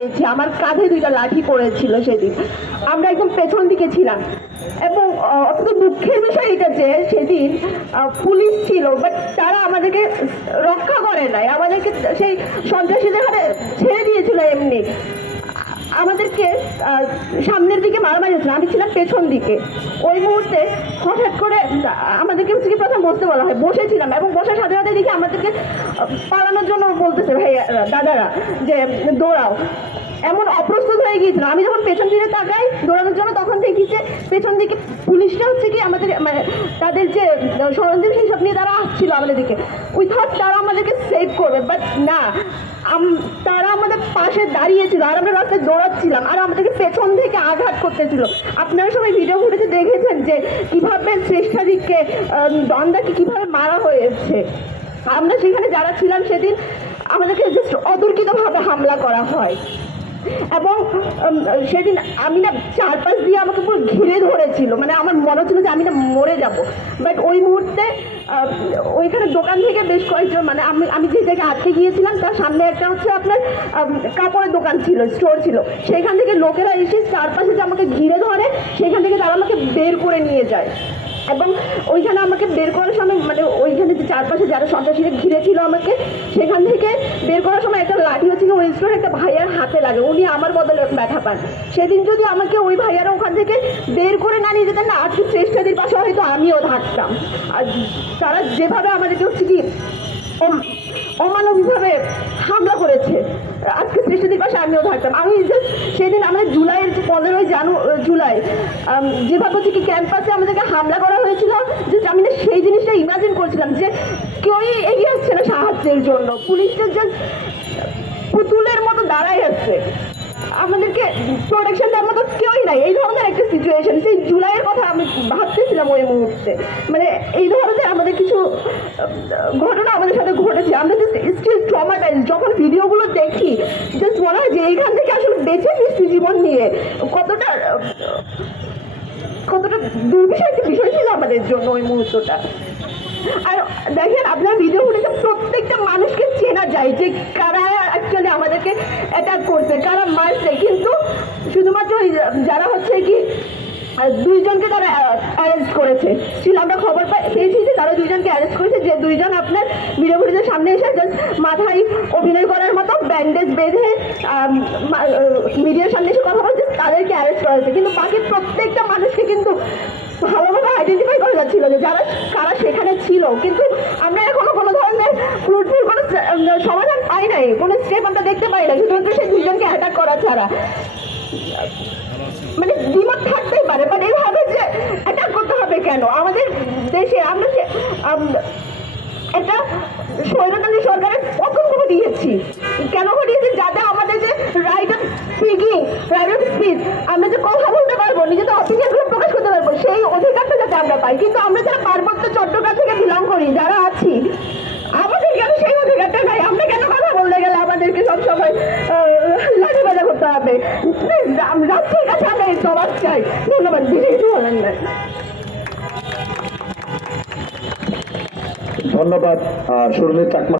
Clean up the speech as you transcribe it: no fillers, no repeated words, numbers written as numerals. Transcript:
আমার কাঁধে দুইটা লাঠি পড়েছিল সেদিন। আমরা একদম পেছন দিকে ছিলাম এবং অত্যন্ত দুঃখের বিষয় এটা যে সেদিন পুলিশ ছিল, বাট তারা আমাদেরকে রক্ষা করে নাই, আমাদেরকে সেই সন্ত্রাসীদের হাতে ছেড়ে দিয়েছিল এমনি। আমাদেরকে সামনের দিকে মারামারি হচ্ছিল, আমি ছিলাম পেছন দিকে। ওই মুহূর্তে হঠাৎ করে আমাদেরকে হচ্ছে কি প্রথম বসতে বলা হয়, বসেছিলাম এবং বসার সাথে সাথে দেখি আমাদেরকে পালানোর জন্য বলতেছে ভাইয়া দাদারা যে দৌড়াও। এমন অপ্রস্তুত হয়ে গিয়েছিল, আমি যখন পেছন ফিরে তাকাই দৌড়ানোর জন্য তখন দেখি যে পেছন দিকে পুলিশটা হচ্ছে কি আমাদের মানে তাদের যে সরঞ্জাম সেই সব নিয়ে তারা আসছিল আমাদের দিকে। উই থট তারা আমাদেরকে সেভ করবে, বাট না, তারা আমাদের পাশে দাঁড়িয়েছিল আর আমরা রাস্তায় দৌড়াচ্ছিলাম আর আমাদেরকে পেছন থেকে আঘাত করতেছিল। আপনারা সবাই ভিডিও ফুটেজে দেখেছেন যে কিভাবে শ্রেষ্ঠাদিকে দন্দাকে কিভাবে মারা হয়েছে। আমরা সেখানে যারা ছিলাম সেদিন আমাদেরকে জাস্ট অতর্কিতভাবে হামলা করা হয় এবং সেদিন আমি না চারপাশ দিয়ে আমাকে পুরো ঘিরে ধরেছিল, মানে আমার মনে হচ্ছিল যে আমি না মরে যাব। বাট ওই মুহূর্তে ওইখানে দোকান থেকে বেশ কয়েকজন, মানে আমি যে জায়গায় আটকে গিয়েছিলাম তার সামনে একটা হচ্ছে আপনার কাপড়ের দোকান ছিল, স্টোর ছিল, সেখান থেকে লোকেরা এসে চারপাশে যে আমাকে ঘিরে ধরে সেখান থেকে তারা আমাকে বের করে নিয়ে যায় এবং ওইখানে আমাকে বের করার সময় মানে ওইখানে যে চারপাশে যারা সন্ত্রাসীরা ঘিরে ছিল আমাকে, সেখান থেকে বের করার সময় একটা লাঠি হচ্ছে কি ওই স্টোরে একটা ভাইয়ার হাতে লাগে, উনি আমার বদলে ব্যথা পান। সেদিন যদি আমাকে ওই ভাইয়ারা ওখান থেকে বের করে না নিয়ে যেতেন না, আজকে শ্রেষ্ঠাদের পাশে হয়তো আমিও থাকতাম। আর তারা যেভাবে আমাদেরকে হচ্ছে কি অমানবিকভাবে হামলা করেছে, আজকে শ্রেষ্ঠদের পাশে আমিও থাকতাম। আমি জাস্ট সেদিন আমাদের জুলাইয়ের 15ই জুলাই যেভাবে হচ্ছে কি ক্যাম্পাসে আমাদেরকে হামলা করা হয়েছিল, জাস্ট আমি না সেই জিনিসটা ইমাজিন করছিলাম যে কেউই এগিয়ে আসছে না সাহায্যের জন্য, পুলিশটা জাস্ট পুতুলের মতো দাঁড়াই আসছে, আমাদেরকে প্রোটেকশন দেওয়ার মতো কেউই নাই। এই ধরনের একটা সিচুয়েশন, সেই জুলাইয়ের কথা আমি ভাবতেছিলাম ওই মুহূর্তে, মানে এই ধরনের আমাদের কিছু ঘটনা আমাদের সাথে ঘটেছে। আমরা জাস্ট স্টিল ট্রমাটাইজ, যখন ভিডিওগুলো দেখি জাস্ট মনে হয় যে এইখান থেকে আসলে বেঁচে ফিরছি জীবন নিয়ে। কতটা দুর্বিষহ একটা বিষয় ছিল আমাদের জন্য ওই মুহূর্তটা। আর দেখেন আপনার ভিডিও ফুটেজে প্রত্যেকটা মানুষকে চেনা যায় যে কারা অ্যাকচুয়ালি আমাদেরকে অ্যাটাক করছে, কারা মারছে, কিন্তু শুধুমাত্র যারা হচ্ছে কি দুইজনকে তারা অ্যারেস্ট করেছে। স্টিল আমরা খবর পেয়েছি যে তারা দুইজনকে অ্যারেস্ট করেছে, যে দুইজন আপনার ভিডিও ফুটেজের সামনে এসে জাস্ট মাথায় অভিনয় করার মতো ব্যান্ডেজ বেঁধে মিডিয়ার সামনে এসে কথা বলছে, তাদেরকে অ্যারেস্ট করা হয়েছে। কিন্তু বাকি প্রত্যেকটা মানুষকে কিন্তু ভালোভাবে আইডেন্টিফাই করা যাচ্ছিল যে কারা সেখানে ছিল, কিন্তু আমরা এখনো কোনো ধরনের ফ্রুটফুল কোনো সমাধান পাই নাই, কোনো স্টেপ আমরা দেখতে পাই না, শুধুমাত্র সেই দুইজনকে অ্যাটাক করা ছাড়া। মানে দ্বিমত থাকতেই পারে, বাট এইভাবে যে অ্যাটাক করতে হবে কেন? আমাদের দেশে আমরা একটা স্বৈরতন্ত্রী সরকারের পতন ঘটিয়েছি, কেন ঘটিয়েছি? যাতে আমাদের যে right of speaking, right of speech, আমরা যে কথা বলতে পারবো, নিজেদের অপিনিয়নগুলো প্রকাশ করতে পারবো, সেই অধিকারটা যাতে আমরা পাই। কিন্তু আমরা যারা পার্বত্য চট্টগ্রাম থেকে বিলং করি, যারা আছি, আমাদের কেন সেই অধিকারটা নাই? আমরা কেন কথা বলতে গেলে আমাদেরকে সবসময় লাঠি বাজা করতে হবে? রাষ্ট্রের কাছে আমরা এই জবাব চাই। ধন্যবাদ। বেশি কিছু বলেন না। ধন্যবাদ সুরলি চাকমা।